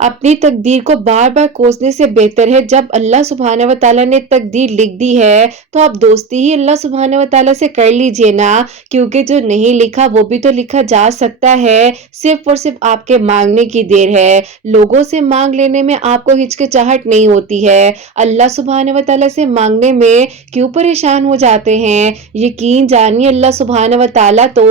اپنی تقدیر کو بار بار کوسنے سے بہتر ہے جب اللہ سبحانہ و تعالیٰ نے تقدیر لکھ دی ہے تو آپ دوستی ہی اللہ سبحانہ و تعالیٰ سے کر لیجئے نا، کیونکہ جو نہیں لکھا وہ بھی تو لکھا جا سکتا ہے، صرف اور صرف آپ کے مانگنے کی دیر ہے۔ لوگوں سے مانگ لینے میں آپ کو ہچکچاہٹ نہیں ہوتی ہے، اللہ سبحانہ و تعالیٰ سے مانگنے میں کیوں پریشان ہو جاتے ہیں؟ یقین جانیے اللہ سبحانہ و تعالیٰ تو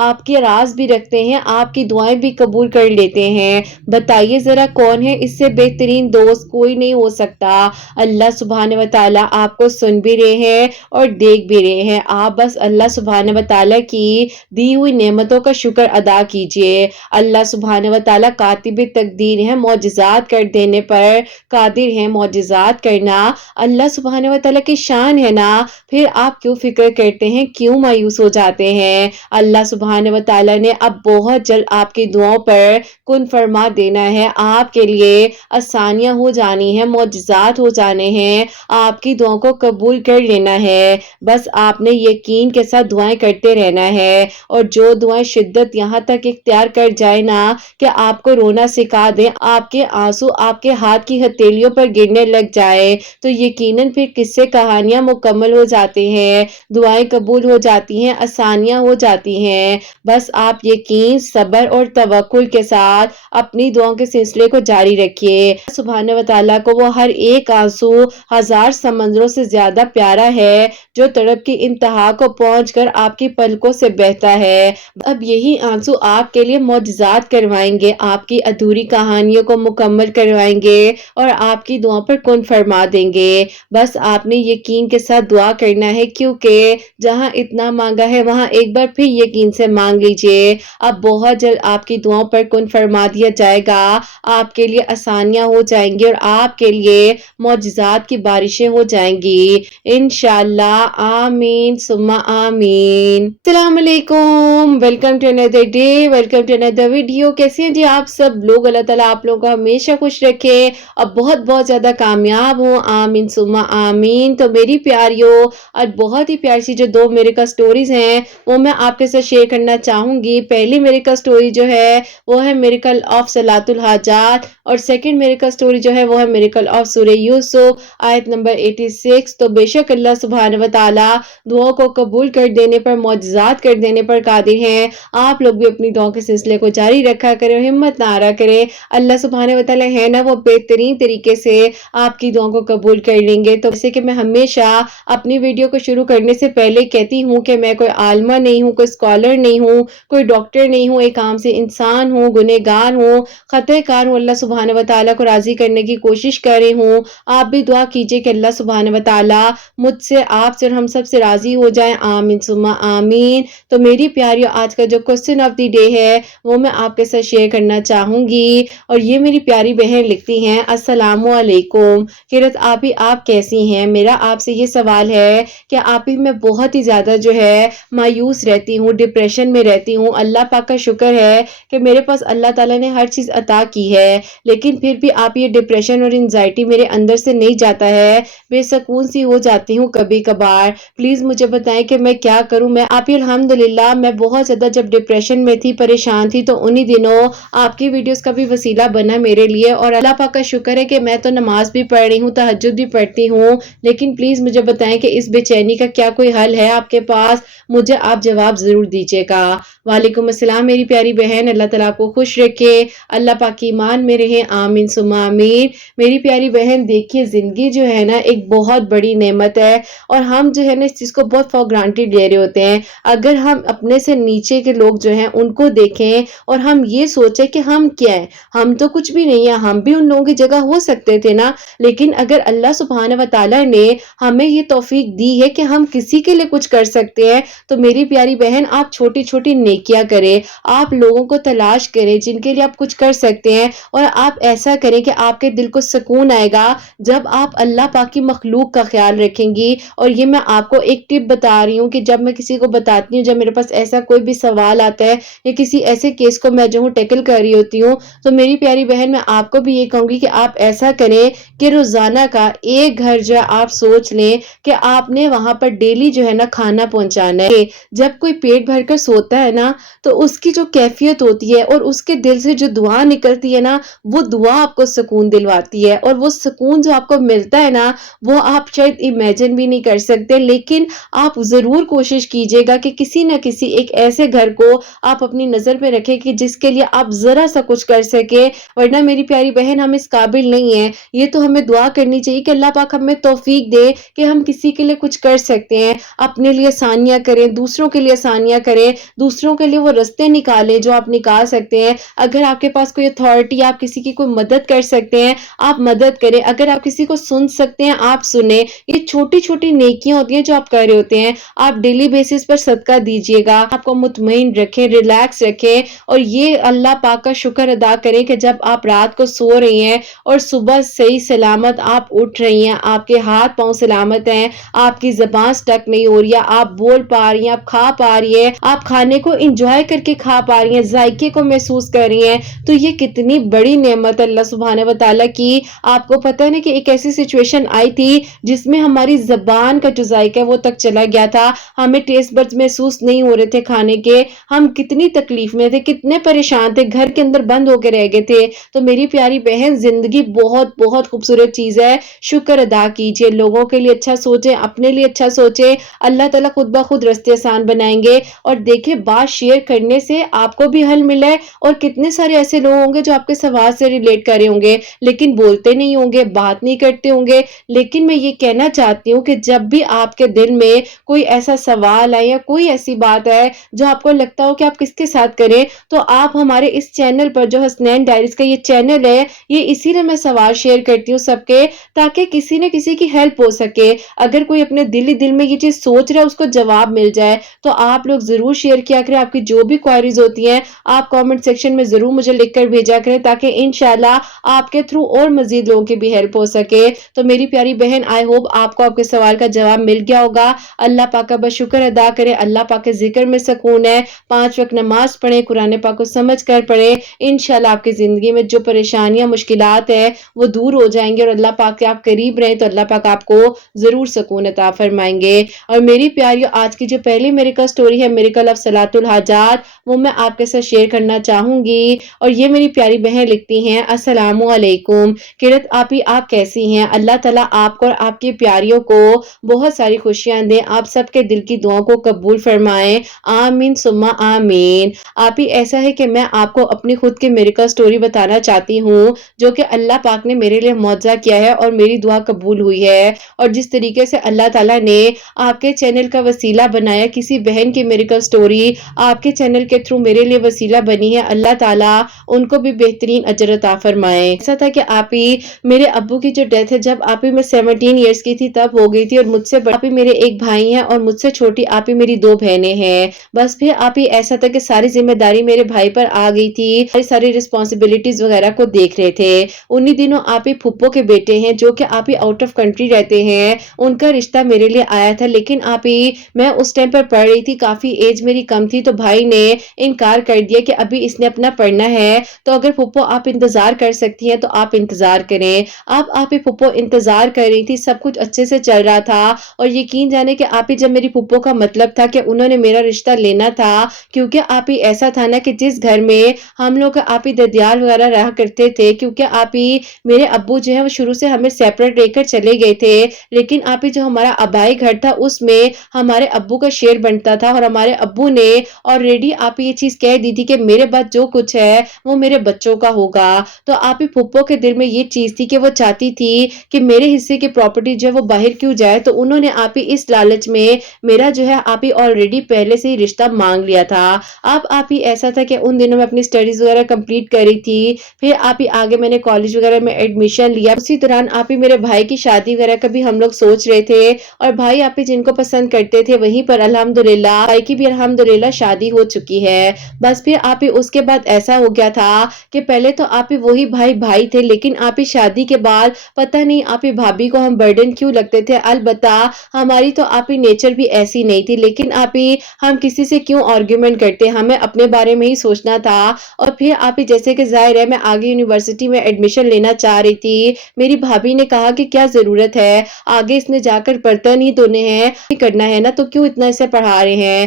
آپ کے راز بھی رکھتے ہیں، آپ کی دعائیں بھی قبول کر لیتے ہیں۔ بتائیے ذرا کون ہے اس سے بہترین دوست؟ کوئی نہیں ہو سکتا۔ اللہ سبحانہ و تعالیٰ آپ کو سن بھی رہے ہیں اور دیکھ بھی رہے ہیں، آپ بس اللہ سبحانہ و تعالیٰ کی دی ہوئی نعمتوں کا شکر ادا کیجئے۔ اللہ سبحانہ و تعالیٰ کاتب تقدیر ہیں، معجزات کر دینے پر قادر ہیں، معجزات کرنا اللہ سبحانہ و تعالیٰ کی شان ہے نا، پھر آپ کیوں فکر کرتے ہیں، کیوں مایوس ہو جاتے ہیں؟ اللہ سبحانہ و تعالیٰ نے اب بہت جلد آپ کی دعاؤں پر کن فرما دینا ہے، آپ کے لیے آسانیاں ہو جانی ہیں، معجزات ہو جانے ہیں، آپ کی دعاؤں کو قبول کر لینا ہے۔ بس آپ نے یقین کے ساتھ دعائیں کرتے رہنا ہے، اور جو دعائیں شدت یہاں تک اختیار کر جائے نا کہ آپ کو رونا سکھا دیں، آپ کے آنسو آپ کے ہاتھ کی ہتھیلیوں پر گرنے لگ جائے، تو یقیناً پھر قصے کہانیاں مکمل ہو جاتے ہیں، دعائیں قبول ہو جاتی ہیں، آسانیاں ہو جاتی ہیں۔ بس آپ یقین، صبر اور توکل کے ساتھ اپنی دعاؤں کے سلسلے کو جاری رکھیے۔ سبحانہ و تعالیٰ کو وہ ہر ایک آنسو ہزار سمندروں سے زیادہ پیارا ہے جو تڑپ کی انتہا کو پہنچ کر آپ کی پلکوں سے بہتا ہے۔ اب یہی آنسو آپ کے لیے معجزات کروائیں گے، آپ کی ادھوری کہانیوں کو مکمل کروائیں گے اور آپ کی دعاؤں پر کن فرما دیں گے۔ بس آپ نے یقین کے ساتھ دعا کرنا ہے، کیونکہ جہاں اتنا مانگا ہے وہاں ایک بار پھر یقین سے مانگ لیجئے۔ اب بہت جلد آپ کی دعاؤں پر کن فرما دیا جائے گا، آپ کے لیے آسانیاں ہو جائیں گی اور آپ کے لیے معجزات کی بارشیں ہو جائیں گی انشاءاللہ۔ آمین ثم آمین۔ السلام علیکم، welcome to another day, welcome to another video. کیسے ہیں جی آپ سب لوگ؟ اللہ تعالیٰ آپ لوگوں کو ہمیشہ خوش رکھے اور بہت بہت زیادہ کامیاب ہوں، آمین ثم آمین۔ تو میری پیاریوں، آج بہت ہی پیاری سی جو دو میرے کا سٹوریز ہیں وہ میں آپ کے ساتھ شیئر کرنا چاہوں گی۔ پہلی میرے کا سٹوری جو ہے وہ ہے میریکل آف صلاۃ الحاجات، اور سیکنڈ میرے کا سٹوری جو ہے وہ ہے میریکل آف سورہ یوسف آیت نمبر 86۔ تو بے شک اللہ سبحانہ و تعالیٰ دعاؤں کو قبول کر دینے پر، معجزات کر دینے پر قادر ہیں۔ آپ لوگ بھی اپنی دعاؤں کے سلسلے کو جاری رکھا کریں، ہمت نہ ہارا کریں۔ اللہ سبحانہ و تعالیٰ ہے نا وہ بہترین طریقے سے آپ کی دعاؤں کو قبول کر لیں گے۔ تو جیسے کہ میں ہمیشہ اپنی ویڈیو کو شروع کرنے سے پہلے کہتی ہوں کہ میں کوئی عالمہ نہیں ہوں، کوئی اسکالر نہیں ہوں، کوئی ڈاکٹر نہیں ہوں، ایک عام سے انسان ہوں، گنہگار ہوں، خطا کار ہوں، اللہ سبحانہ و تعالیٰ کو راضی کرنے کی کوشش کر رہی ہوں۔ آپ بھی دعا کیجئے کہ اللہ سبحانہ و تعالیٰ مجھ سے، آپ سے اور ہم سب سے راضی ہو جائیں، آمین ثم آمین۔ تو میری پیاریوں، آج کا جو کوسچن آف دی ڈے ہے وہ میں آپ کے ساتھ شیئر کرنا چاہوں گی، اور یہ میری پیاری بہن لکھتی ہیں، السلام علیکم خیرت آپی، آپ کیسی ہیں؟ میرا آپ سے یہ سوال ہے کہ آپی میں بہت ہی زیادہ جو ہے مایوس رہتی ہوں، ڈپریشن میں رہتی ہوں۔ اللہ پاک کا شکر ہے کہ میرے پاس اللہ تعالیٰ نے ہر چیز عطا کی ہے، لیکن پھر بھی آپ یہ ڈپریشن اور انزائٹی میرے اندر سے نہیں جاتا ہے، بے سکون سی ہو جاتی ہوں کبھی کبھار۔ پلیز مجھے بتائیں کہ میں کیا کروں؟ میں آپ الحمدللہ میں بہت زیادہ جب ڈپریشن میں تھی، پریشان تھی، تو انہی دنوں آپ کی ویڈیوز کا بھی وسیلہ بنا میرے لیے، اور اللہ پاک کا شکر ہے کہ میں تو نماز بھی پڑھ رہی ہوں، تہجد بھی پڑھتی ہوں، لیکن پلیز مجھے بتائیں کہ اس بے چینی کا کیا کوئی حل ہے آپ کے پاس؟ مجھے آپ جواب ضرور دیجیے گا۔ وعلیکم السلام میری پیاری بہن، اللہ تعالیٰ کو خوش رکھے، اللہ پاک کی ایمان میں رہے، آمین ثم آمین۔ میری پیاری بہن دیکھیے، زندگی جو ہے نا ایک بہت بڑی نعمت ہے، اور ہم جو ہے نا اس چیز کو بہت فار گرانٹیڈ لے رہے ہوتے ہیں۔ اگر ہم اپنے سے نیچے کے لوگ جو ہیں ان کو دیکھیں اور ہم یہ سوچیں کہ ہم کیا ہیں، ہم تو کچھ بھی نہیں ہیں، ہم بھی ان لوگوں کی جگہ ہو سکتے تھے نا، لیکن اگر اللہ سبحانہ و تعالیٰ نے ہمیں یہ توفیق دی ہے کہ ہم کسی کے لیے کچھ کر سکتے ہیں، تو میری پیاری بہن آپ چھوٹی چھوٹی نیکیاں کریں، آپ لوگوں کو تلاش کریں جن کے لیے آپ کچھ کر سکتے ہیں، اور آپ ایسا کریں کہ آپ کے دل کو سکون آئے گا جب آپ اللہ پاک کی مخلوق کا خیال رکھیں گی۔ اور یہ میں آپ کو ایک ٹپ بتا رہی ہوں کہ جب میں کسی کو بتاتی ہوں، جب میرے پاس ایسا کوئی بھی سوال آتا ہے یا کسی ایسے کیس کو میں جو ہوں ٹیکل کر رہی ہوتی ہوں، تو میری پیاری بہن میں آپ کو بھی یہ کہوں گی کہ آپ ایسا کریں کہ روزانہ کا ایک گھر جو ہے آپ سوچ لیں کہ آپ نے وہاں پر ڈیلی جو ہے نا کھانا پہنچانا ہے۔ جب کوئی پیٹ بھر کر سوتا ہے نا نا تو اس کی جو کیفیت ہوتی ہے اور اس کے دل سے جو دعا نکلتی ہے نا وہ دعا آپ کو سکون دلواتی ہے، اور وہ سکون جو آپ کو ملتا ہے نا وہ آپ شاید امیجن بھی نہیں کر سکتے۔ لیکن آپ ضرور کوشش کیجئے گا کہ کسی نہ کسی ایک ایسے گھر کو آپ اپنی نظر پہ رکھیں کہ جس کے لیے آپ ذرا سا کچھ کر سکے، ورنہ میری پیاری بہن ہم اس قابل نہیں ہیں۔ یہ تو ہمیں دعا کرنی چاہیے کہ اللہ پاک ہمیں توفیق دے کہ ہم کسی کے لیے کچھ کر سکتے ہیں، اپنے لیے آسانیاں کریں، دوسروں کے لیے آسانیاں کریں، دوسروں کے لیے وہ رستے نکالیں جو آپ نکال سکتے ہیں۔ اگر آپ کے پاس کوئی اتھارٹی، آپ کسی کی کوئی مدد کر سکتے ہیں آپ مدد کریں، اگر آپ کسی کو سن سکتے ہیں آپ سنیں۔ یہ چھوٹی چھوٹی نیکیاں ہوتی ہیں جو آپ کر رہے ہوتے ہیں، آپ ڈیلی بیسس پر صدقہ دیجیے گا، آپ کو مطمئن رکھیں، ریلیکس رکھیں، اور یہ اللہ پاک کا شکر ادا کریں کہ جب آپ رات کو سو رہی ہیں اور صبح صحیح سلامت آپ اٹھ رہی ہیں، آپ کے ہاتھ پاؤں سلامت ہیں، آپ کی زبان سٹک نہیں ہو رہی ہے، آپ بول پا رہی ہیں، آپ کھا پا رہی ہیں، آپ کھانے کو انجوائے کر کے کھا پا رہی ہیں، ذائقے کو محسوس کر رہی ہیں، تو یہ کتنی بڑی نعمت اللہ سبحانہ و تعالیٰ کی۔ آپ کو پتہ ہے نا کہ ایک ایسی سچویشن آئی تھی جس میں ہماری زبان کا جو ذائقہ ہے وہ تک چلا گیا تھا، ہمیں ٹیسٹ بڈز محسوس نہیں ہو رہے تھے کھانے کے، ہم کتنی تکلیف میں تھے، کتنے پریشان تھے، گھر کے اندر بند ہو کے رہ گئے تھے۔ تو میری پیاری بہن زندگی بہت بہت خوبصورت چیز ہے، شکر ادا کیجئے، لوگوں کے لیے اچھا سوچیں، اپنے لیے اچھا سوچیں، اللہ تعالیٰ خود بخود راستے آسان بنائیں گے۔ اور دیکھیں بات شیئر کرنے سے آپ کو بھی حل ملا ہے، اور کتنے سارے ایسے لوگ ہوں گے جو آپ کے سوال سے ریلیٹ کر رہے ہوں گے لیکن بولتے نہیں ہوں گے، بات نہیں کرتے ہوں گے۔ لیکن میں یہ کہنا چاہتی ہوں کہ جب بھی آپ کے دل میں کوئی ایسا سوال ہے یا کوئی ایسی بات ہے جو آپ کو لگتا ہو کہ آپ کس کے ساتھ کریں، تو آپ ہمارے اس چینل پر جو حسنین ڈائریز کا یہ چینل ہے، یہ اسی لیے میں سوال شیئر کرتی ہوں سب کے، تاکہ کسی نہ کسی کی ہیلپ ہو سکے۔ اگر کوئی اپنے دل ہی دل میں یہ چیز سوچ رہا ہے اس کو جواب مل جائے، تو آپ لوگ ضرور شیئر کیا کریں۔ آپ کی جو بھی کوائریز ہوتی ہیں آپ کامنٹ سیکشن میں ضرور مجھے لکھ کر بھیجا کریں، تاکہ انشاءاللہ آپ کے تھرو اور مزید لوگوں کی بھی ہیلپ ہو سکے۔ تو میری پیاری بہن آئی ہوپ آپ کو آپ کے سوال کا جواب مل گیا ہوگا۔ اللہ پاک کا بس شکر ادا کریں، اللہ پاک کے ذکر میں سکون ہے، 5 وقت نماز پڑھیں، قرآن پاک کو سمجھ کر پڑھیں، انشاءاللہ آپ کی زندگی میں جو پریشانیاں مشکلات ہیں وہ دور ہو جائیں گے، اور اللہ پاک کے آپ قریب رہیں تو اللہ پاک آپ کو ضرور سکون عطا فرمائیں گے۔ اور میری پیاریوں، آج کی جو پہلی میریکل سٹوری ہے، میریکل آف صلاۃ الحاجات، وہ میں آپ کے ساتھ شیئر کرنا چاہوں گی۔ اور یہ میری پیاری بہن لکھتی ہیں، السلام علیکم قرت آپی، آپ کیسی ہیں؟ اللہ تعالیٰ آپ کو اور آپ کی پیاریوں کو بہت ساری خوشیاں دیں، آپ سب کے دل کی دعاؤں کو قبول فرمائیں، آمین ثم آمین۔ آپی ایسا ہے کہ میں آپ کو اپنی خود کی میریکل سٹوری بتانا چاہتی ہوں جو کہ اللہ پاک نے میرے لیے معجزہ کیا ہے اور میری دعا قبول ہوئی ہے، اور جس طریقے سے اللہ تعالیٰ نے آپ کے چینل کا وسیلہ بنایا، کسی بہن کی میریکل سٹوری آپ کے چینل کے تھرو میرے لیے وسیلہ بنی ہے، اللہ تعالیٰ ان کو بھی بہترین اجر عطا فرمائے۔ ایسا تھا کہ آپی میرے ابو کی جو ڈیتھ ہے، جب آپی میں 17 ایئرس کی تھی تب ہو گئی تھی، اور مجھ سے بڑی آپی میرے ایک بھائی ہیں اور مجھ سے چھوٹی آپی میری 2 بہنیں ہیں۔ بس پھر آپی ایسا تھا کہ ساری ذمہ داری میرے بھائی پر آ گئی تھی، ساری رسپانسبلٹیز وغیرہ کو دیکھ رہے تھے۔ انہی دنوں آپی پھپھو کے بیٹے ہیں جو کہ آپی آؤٹ آف کنٹری رہتے ہیں، ان کا رشتہ میرے لیے آیا تھا، لیکن آپی میں اس ٹائم پر پڑھ رہی تھی، کافی ایج میری کم تھی، تو بھائی نے انکار کر دیا کہ ابھی اس نے اپنا پڑھنا ہے، تو اگر پھپھو آپ انتظار کر سکتی ہیں تو آپ انتظار کریں۔ اب آپی پھپھو انتظار کر رہی تھی، سب کچھ اچھے سے چل رہا تھا، اور یقین جانے کہ آپی جب میری پھپھو کا مطلب تھا کہ انہوں نے میرا رشتہ لینا تھا، کیونکہ آپی ایسا تھا نا کہ جس گھر میں ہم لوگ آپی ددیال وغیرہ رہا کرتے تھے، کیونکہ آپی میرے ابو جو ہے وہ شروع سے ہمیں سیپریٹ لے کر چلے گئے تھے، لیکن آپی جو ہمارا آبائی گھر تھا اس میں ہمارے ابو کا شیئر بنتا تھا، اور ہمارے ابو نے آلریڈی آپی یہ چیز کہہ دی تھی کہ میرے بعد جو کچھ ہے وہ میرے بچوں کا ہوگا۔ تو آپی پھپھو کے دل میں یہ چیز تھی کہ وہ چاہتی تھی کہ میرے حصے کی پراپرٹی جو ہے وہ باہر کیوں جائے، تو انہوں نے آپی اس لالچ میں میرا جو ہے آپی آلریڈی پہلے سے ہی رشتہ مانگ لیا تھا۔ اب آپی ایسا تھا کہ ان دنوں میں اپنی سٹڈیز وغیرہ کمپلیٹ کری تھی، پھر آپی آگے میں نے کالج وغیرہ میں ایڈمیشن لیا، اسی دوران آپی میرے بھائی کی شادی وغیرہ کا بھی ہم لوگ سوچ رہے تھے، اور بھائی آپی جن کو پسند کرتے تھے وہیں پر الحمدللہ بھائی کی بھی الحمدللہ شادی ہو چکی ہے۔ بس پھر آپی اس کے بعد ایسا ہو گیا تھا کہ پہلے تو آپی وہی بھائی تھے، لیکن آپی شادی کے بعد پتہ نہیں آپی بھابھی کو ہم برڈن کیوں لگتے تھے، البتہ ہماری تو آپی نیچر بھی ایسی نہیں تھی، لیکن آپی ہم کسی سے کیوں آرگیومنٹ کرتے، ہمیں اپنے بارے میں ہی سوچنا تھا۔ اور پھر آپی جیسے کہ ظاہر ہے میں آگے یونیورسٹی میں ایڈمیشن لینا چاہ رہی تھی، میری بھابھی نے کہا کہ کیا ضرورت ہے، آگے اس نے جا کر برتن ہی دھونے ہیں، کرنا ہے نا، تو کیوں اتنا اسے پڑھا رہے ہیں۔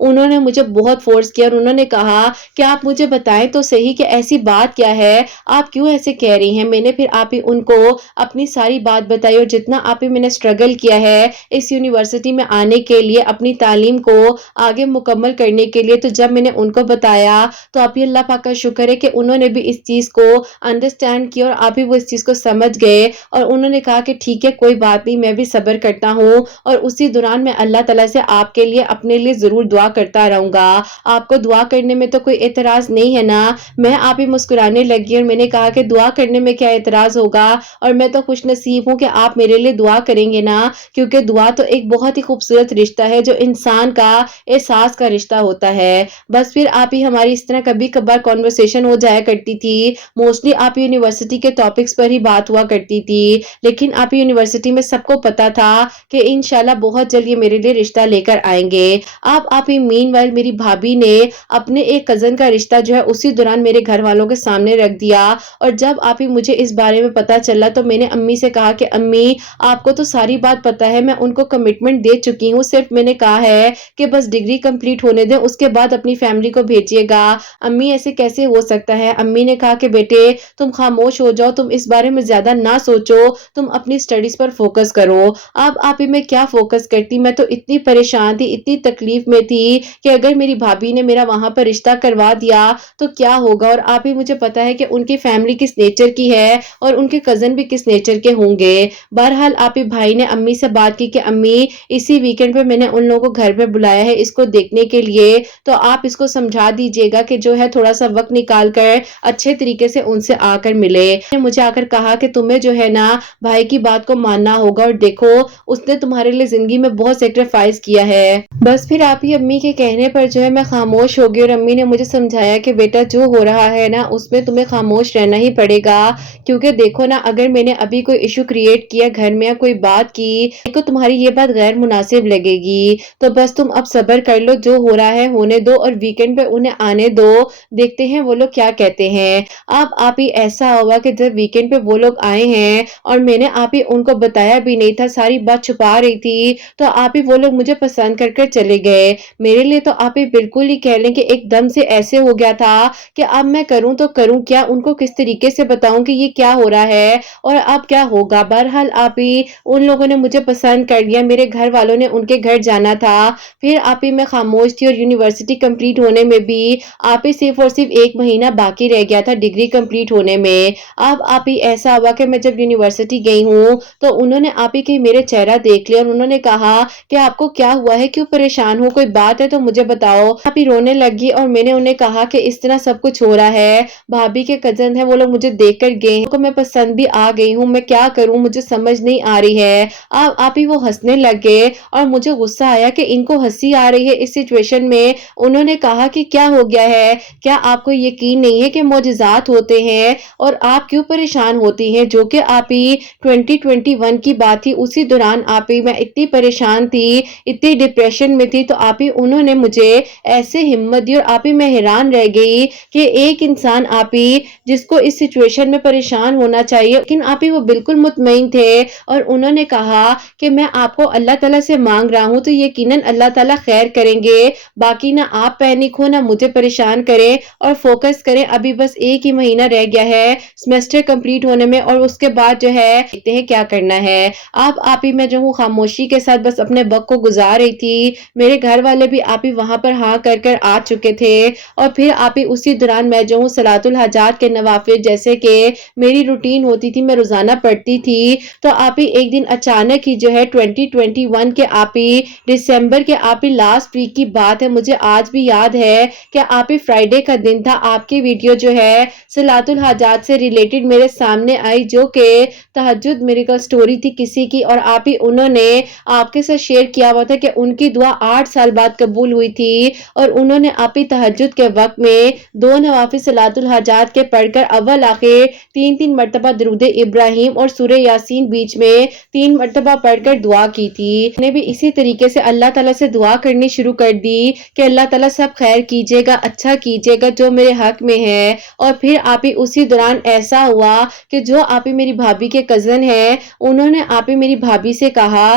انہوں نے مجھے بہت فورس کیا اور انہوں نے کہا کہ آپ مجھے بتائیں تو صحیح کہ ایسی بات کیا ہے, آپ کیوں ایسے کہہ رہی ہیں. میں نے پھر آپ ہی ان کو اپنی ساری بات بتائی اور جتنا آپ ہی میں نے سٹرگل کیا ہے اس یونیورسٹی میں آنے کے لیے, اپنی تعلیم کو آگے مکمل کرنے کے لیے, تو جب میں نے ان کو بتایا تو آپ ہی اللہ پاک کا شکر ہے کہ انہوں نے بھی اس چیز کو انڈرسٹینڈ کیا اور آپ ہی وہ اس چیز کو سمجھ گئے اور انہوں نے کہا کہ ٹھیک ہے کوئی بات نہیں, میں بھی صبر کرتا ہوں اور اسی دوران میں اللہ تعالیٰ سے آپ کے لیے اپنے لیے ضرور دعا کرتا رہوں گا. آپ کو دعا کرنے میں تو کوئی اعتراض نہیں ہے نا. میں آپ ہی مسکرانے لگی اور میں نے کہا کہ دعا کرنے میں کیا اعتراض ہوگا, اور میں تو خوش نصیب ہوں کہ آپ میرے لیے دعا کریں گے نا, کیونکہ دعا تو ایک بہت ہی خوبصورت رشتہ ہے جو انسان کا احساس کا رشتہ ہوتا ہے. بس پھر آپ ہی ہماری اس طرح کبھی کبھار کانورسیشن ہو جایا کرتی تھی, موسٹلی آپ یونیورسٹی کے ٹاپکس پر ہی بات ہوا کرتی تھی, لیکن آپ یونیورسٹی میں سب کو پتا تھا کہ انشاءاللہ بہت جلد یہ میرے لیے رشتہ لے کر آئیں گے. آپ ہی مین وائل میری بھابھی نے اپنے ایک کزن کا رشتہ جو ہے اسی دوران میرے گھر والوں کے سامنے رکھ دیا, اور جب آپ ہی مجھے اس بارے میں پتا چلا تو میں نے امی سے کہا کہ امی آپ کو تو ساری بات پتا ہے, میں ان کو کمٹمنٹ دے چکی ہوں, صرف میں نے کہا ہے کہ بس ڈگری کمپلیٹ ہونے دیں, اس کے بعد اپنی فیملی کو بھیجیے گا. امی ایسے کیسے ہو سکتا ہے. امی نے کہا کہ بیٹے تم خاموش ہو جاؤ, تم اس بارے میں زیادہ نہ سوچو, تم اپنی سٹڈیز پر فوکس کرو. اب آپ ہی میں کیا فوکس کرتی, میں تو اتنی پریشان تھی, اتنی تکلیف میں تھی کہ اگر میری بھابھی نے میرا وہاں پر رشتہ کروا دیا تو کیا ہوگا. اور آپ ہی مجھے پتا ہے کہ ان کی فیملی کس نیچر کی ہے اور ان کے کزن بھی کس نیچر کے ہوں گے. بہرحال آپ ہی بھائی نے امی سے بات کی کہ امی اسی ویکنڈ پہ میں نے ان لوگوں کو گھر پہ بلایا ہے اس کو دیکھنے کے لیے, تو آپ اس کو سمجھا دیجیے گا کہ جو ہے تھوڑا سا وقت نکال کر اچھے طریقے سے ان سے آ کر ملے. مجھے آ کر کہا کہ تمہیں جو ہے نا بھائی کی بات کو ماننا ہوگا, اور دیکھو اس نے تمہارے لیے زندگی میں بہت سیکریفائس کیا ہے. بس پھر آپ ہی امی کے کہنے پر جو ہے میں خاموش ہو گئی, اور امی نے مجھے سمجھایا کہ بیٹا جو ہو رہا ہے نا اس میں تمہیں خاموش رہنا ہی پڑے گا, کیونکہ دیکھو نا اگر میں نے ابھی کوئی ایشو کریٹ کیا گھر میں یا کوئی بات کی تو تمہاری یہ بات غیر مناسب لگے گی, تو بس تم اب صبر کر لو, جو ہو رہا ہے ہونے دو اور ویکنڈ پہ انہیں آنے دو, دیکھتے ہیں وہ لوگ کیا کہتے ہیں. اب آپ ہی ایسا ہوا کہ جب ویکنڈ پہ وہ لوگ آئے ہیں اور میں نے آپ ہی ان کو بتایا بھی نہیں تھا, ساری بات چھپا رہی تھی, تو آپ ہی وہ لوگ مجھے پسند کر کر چلے گئے. میرے لیے تو آپ ہی بالکل ہی کہہ لیں کہ ایک دم سے ایسے ہو گیا تھا کہ اب میں کروں تو کروں کیا, ان کو کس طریقے سے بتاؤں کہ یہ کیا ہو رہا ہے اور اب کیا ہوگا. بہرحال آپ ہی ان لوگوں نے مجھے پسند کر لیا, میرے گھر والوں نے ان کے گھر جانا تھا. پھر آپ ہی میں خاموش تھی, اور یونیورسٹی کمپلیٹ ہونے میں بھی آپ ہی صرف اور صرف 1 مہینہ باقی رہ گیا تھا ڈگری کمپلیٹ ہونے میں. اب آپ ہی ایسا ہوا کہ میں جب یونیورسٹی گئی ہوں تو انہوں نے آپ ہی کے میرے چہرہ دیکھ لیا اور انہوں نے کہا کہ آپ کو کیا ہوا ہے, کیوں پریشان ہو, کوئی بات ہے تو مجھے بتاؤ. آپ ہی رونے لگی اور میں نے انہیں کہا کہ اس طرح سب کچھ ہو رہا ہے, بھابھی کے کزن ہیں وہ لوگ مجھے دیکھ کر گئے ہیں, میں پسند بھی آ گئی ہوں, میں کیا کروں مجھے سمجھ نہیں آ رہی ہے. آپ ہی وہ ہنسنے لگے اور مجھے غصہ آیا کہ ان کو ہنسی آ رہی ہے اس سچویشن میں. انہوں نے کہا کہ کیا ہو گیا ہے, کیا آپ کو یقین نہیں ہے کہ معجزات ہوتے ہیں اور آپ کیوں پریشان ہوتی ہیں, جو کہ آپ ہی 2021 کی بات تھی, اسی دوران آپ ہی میں اتنی پریشان تھی, اتنی ڈپریشن میں تھی. تو آپ ہی انہوں نے مجھے ایسے ہمت دی اور آپ ہی میں حیران رہ گئی کہ ایک انسان آپ ہی جس کو اس سچویشن میں پریشان ہونا چاہیے, لیکن آپ ہی وہ بالکل مطمئن تھے اور انہوں نے کہا کہ میں آپ کو اللہ تعالیٰ سے مانگ رہا ہوں تو یقیناً اللہ تعالیٰ خیر کریں گے, باقی نہ آپ پینک ہو نہ مجھے پریشان کریں اور فوکس کریں. ابھی بس 1 ہی مہینہ رہ گیا ہے سیمسٹر کمپلیٹ ہونے میں, اور اس کے بعد جو ہے دیکھتے ہیں کیا کرنا ہے. آپ ہی میں جو ہوں خاموشی کے ساتھ بس اپنے وقت کو گزار رہی تھی. میرے گھر والے بھی آپ ہی وہاں پر ہاں کر کر آ چکے تھے, اور پھر آپ ہی اسی دوران میں جو ہوں صلاۃ الحاجات کے نوافل جیسے کہ میری روٹین ہوتی تھی, میں روزانہ پڑھتی تھی. تو آپ ہی ایک دن اچانک ہی جو ہے 2021 کے آپ ہی دسمبر کے آپ ہی لاسٹ ویک کی بات ہے, مجھے آج بھی یاد ہے کہ آپ ہی فرائیڈے کا دن تھا. آپ کی ویڈیو جو ہے صلاۃ الحاجات سے ریلیٹڈ میرے سامنے آئی, جو کہ تہجد میریکل سٹوری تھی کسی کی, اور آپ ہی انہوں نے آپ کے ساتھ شیئر کیا ہوا تھا کہ ان کی دعا 8 سال بعد قبول ہوئی تھی, اور انہوں نے آپ ہی تہجد کے وقت میں 2 نوافل صلاۃ الحاجات کے پڑھ کر اول آخر 3 مرتبہ درود ابراہیم اور سورہ یاسین بیچ میں 3 مرتبہ پڑھ کر دعا کی تھی. میں نے بھی اسی طریقے سے اللہ تعالیٰ سے دعا کرنی شروع کر دی کہ اللہ تعالیٰ سب خیر کیجیے گا, اچھا کیجیے گا جو میرے حق میں ہے. اور پھر آپ ہی اسی دوران ایسا ہوا کہ جو آپ ہی میری بھابھی کے کزن ہیں انہوں نے آپ ہی میری بھابھی سے کہا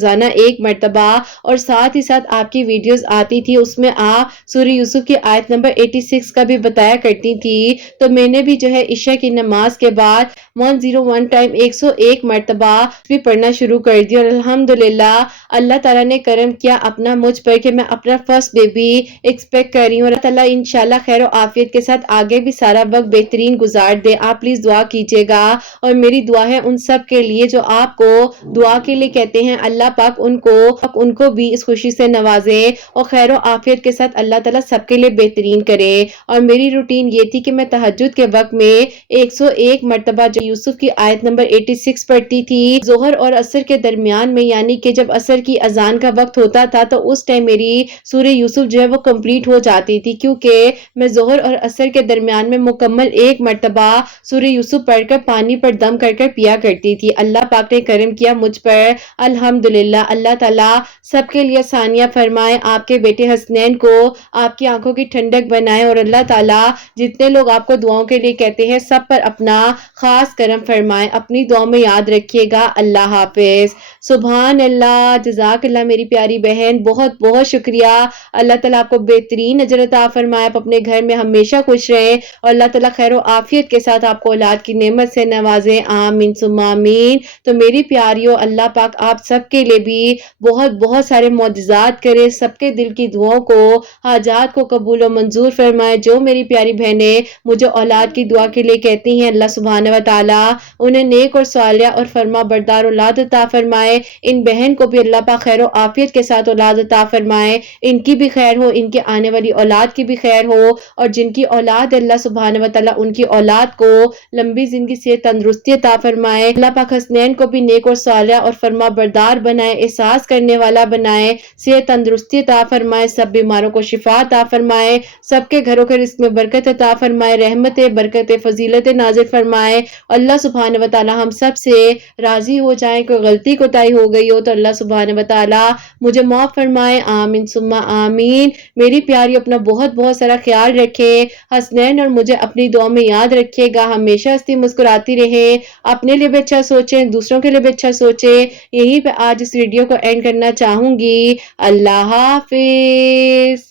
روزانہ 1 مرتبہ، اور ساتھ ہی ساتھ آپ کی ویڈیوز آتی تھی، اس میں آپ سورہ یوسف کی آیت نمبر 86 کا بھی بتایا کرتی تھی۔ تو میں نے بھی جو ہے عشاء کی نماز کے بعد 101 ٹائم 101 مرتبہ بھی پڑھنا شروع کر دی، اور الحمدللہ اللہ تعالیٰ نے کرم کیا اپنا مجھ پر کہ میں اپنا فرسٹ بیبی ایکسپیکٹ کر رہی ہوں، اللہ تعالیٰ انشاءاللہ خیر و عافیت کے ساتھ آگے بھی سارا وقت بہترین گزار دے۔ آپ پلیز دعا کیجیے گا، اور میری دعا ہے ان سب کے لیے جو آپ کو دعا کے لیے کہتے ہیں، اللہ پاک ان کو بھی اس خوشی سے نوازے اور خیر و عافیت کے ساتھ اللہ تعالیٰ سب کے لیے بہترین کرے۔ اور میری روٹین یہ تھی کہ میں تہجد کے وقت میں 101 مرتبہ جو یوسف کی آیت نمبر 86 پڑھتی تھی، ظہر اور عصر کے درمیان میں، یعنی کہ جب عصر کی اذان کا وقت ہوتا تھا تو اس ٹائم میری سورہ یوسف جو ہے وہ کمپلیٹ ہو جاتی تھی، کیونکہ میں ظہر اور عصر کے درمیان میں مکمل 1 مرتبہ سورہ یوسف پڑھ کر پانی پر دم کر کر پیا کرتی تھی۔ اللہ پاک نے کرم کیا مجھ پر، الحمدللہ۔ اللہ تعالیٰ سب کے لیے آسانیاں فرمائے، آپ کے بیٹے حسنین کو آپ کی آنکھوں کی ٹھنڈک بنائے، اور اللہ تعالیٰ جتنے لوگ آپ کو دعاؤں کے لیے کہتے ہیں سب پر اپنا خاص کرم فرمائے۔ اپنی دعاؤں میں یاد رکھیے گا۔ اللہ حافظ۔ سبحان اللہ، جزاک اللہ میری پیاری بہن، بہت بہت شکریہ۔ اللہ تعالیٰ آپ کو بہترین اجر عطا فرمائے، آپ اپنے گھر میں ہمیشہ خوش رہیں، اور اللہ تعالیٰ خیر و عافیت کے ساتھ آپ کو اولاد کی نعمت سے نوازے، آمین ثم آمین۔ تو میری پیاریوں، اللہ پاک آپ سب کے لیے بھی بہت بہت سارے معجزات کرے، سب کے دل کی دعاؤں کو، حاجات کو قبول و منظور فرمائے۔ جو میری پیاری بہنیں مجھے اولاد کی دعا کے لیے کہتی ہیں، اللہ سبحانہ و تعالیٰ انہیں نیک اور صالحہ اور فرما بردار اولاد عطا فرمائے۔ ان بہن کو بھی اللہ پاک خیر و عافیت کے ساتھ اولاد عطا فرمائے، ان کی بھی خیر ہو، ان کے آنے والی اولاد کی بھی خیر ہو، اور جن کی اولاد اللہ سبحانہ و تعالیٰ ان کی اولاد کو لمبی زندگی سے تندرستی عطا فرمائے۔ اللہ پاک حسنین کو بھی نیک اور صالح اور فرما بردار بنائے، احساس کرنے والا بنائے، صحت تندرستی عطا فرمائے، سب بیماروں کو شفا عطا فرمائے، سب کے گھروں کے رزق میں برکت عطا فرمائے، رحمت برکت فضیلت نازل فرمائے۔ اللہ سبحانہ و تعالیٰ ہم سب سے راضی ہو جائیں، کوئی غلطی کوتاہی ہو گئی ہو تو اللہ سبحانہ و تعالیٰ مجھے معاف فرمائے، آمین ثم آمین۔ میری پیاری اپنا بہت بہت سارا خیال رکھیں، حسنین اور مجھے اپنی دعا میں یاد رکھیے گا، ہمیشہ ہنستی مسکراتی رہیں، اپنے لیے بھی اچھا سوچیں، دوسروں کے لیے بھی اچھا سوچیں۔ یہیں پہ آج اس ویڈیو کو اینڈ کرنا چاہوں گی۔ اللہ حافظ۔